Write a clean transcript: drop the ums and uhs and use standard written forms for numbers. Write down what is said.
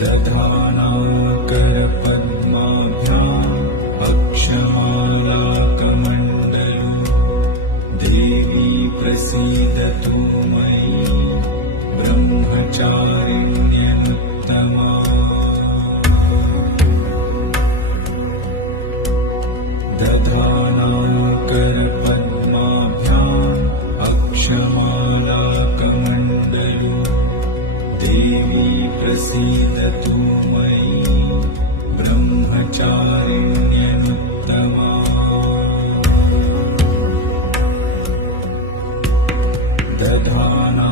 दधानाकरपद्माभ्याम् अक्षमालाकमण्डलु देवी प्रसीदतु मयि ब्रह्मचारिण्यनुत्तमा दधानाकरपद्माभ्याम् अक्षमालाकमण्डलु देवी प्रसीदतु मयि ब्रह्मचारिण्यनुत्तमा दधाना